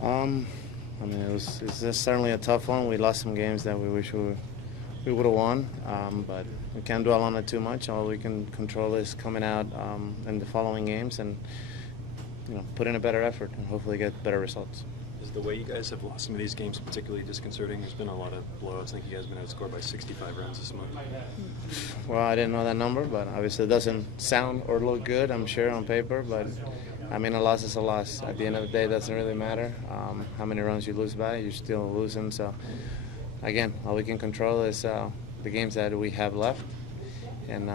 Um, I mean, it's just certainly a tough one. We lost some games that we wish we would have won, but we can't dwell on it too much. All we can control is coming out in the following games and put in a better effort and hopefully get better results. Is the way you guys have lost some of these games particularly disconcerting? There's been a lot of blowouts. I think you guys have been outscored by 65 runs this month. Well, I didn't know that number, but obviously it doesn't sound or look good, I'm sure, on paper. But, I mean, a loss is a loss. At the end of the day, it doesn't really matter how many runs you lose by. You're still losing. So, again, all we can control is the games that we have left. And,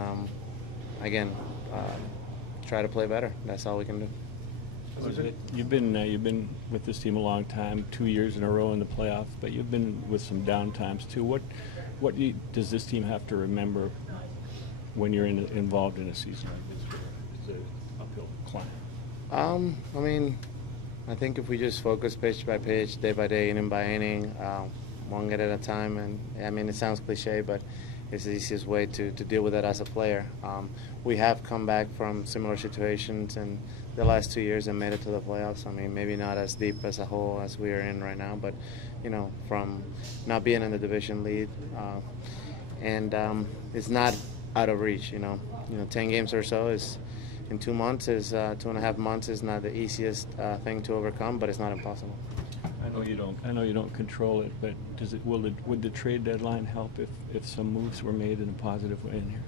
again, try to play better. That's all we can do. You've been with this team a long time, 2 years in a row in the playoffs, but you've been with some down times too. What does this team have to remember when you're involved in a season like this? It's an uphill climb. I mean, I think if we just focus pitch by pitch, day by day, inning by inning, one get at a time, and I mean, it sounds cliche, but it's the easiest way to deal with it as a player. We have come back from similar situations in the last 2 years and made it to the playoffs. I mean, maybe not as deep as a hole as we are in right now, but from not being in the division lead, and it's not out of reach. 10 games or so is in 2 months is 2.5 months is not the easiest thing to overcome, but it's not impossible. I know you don't control it, but would the trade deadline help if some moves were made in a positive way in here?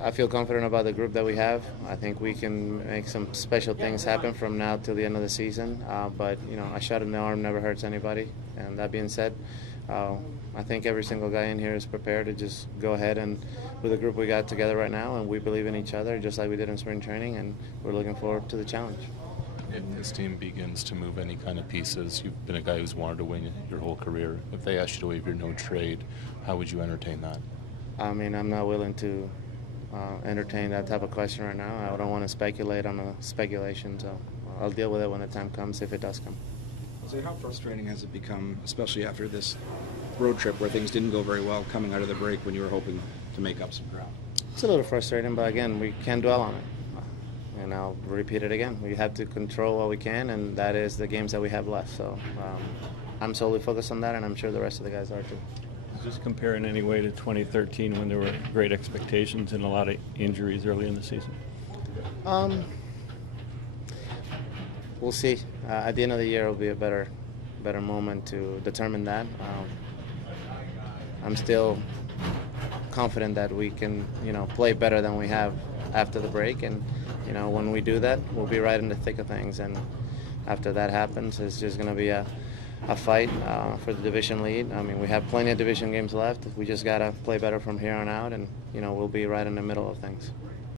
I feel confident about the group that we have. I think we can make some special things happen from now till the end of the season. But a shot in the arm never hurts anybody. And that being said, I think every single guy in here is prepared to just go ahead and with the group we got together right now, and we believe in each other just like we did in spring training, and we're looking forward to the challenge. If this team begins to move any kind of pieces, you've been a guy who's wanted to win your whole career. If they asked you to waive your no trade, how would you entertain that? I mean, I'm not willing to entertain that type of question right now. I don't want to speculate on a speculation, so I'll deal with it when the time comes, if it does come. So how frustrating has it become, especially after this road trip where things didn't go very well coming out of the break when you were hoping to make up some ground? It's a little frustrating, but again, we can't dwell on it. And I'll repeat it again. We have to control what we can, and that is the games that we have left. So I'm solely focused on that, and I'm sure the rest of the guys are too. Does this compare in any way to 2013 when there were great expectations and a lot of injuries early in the season? We'll see. At the end of the year, it'll be a better moment to determine that. I'm still confident that we can, play better than we have after the break, and when we do that, we'll be right in the thick of things. And after that happens, it's just going to be a fight for the division lead. I mean, we have plenty of division games left. We just got to play better from here on out, and we'll be right in the middle of things.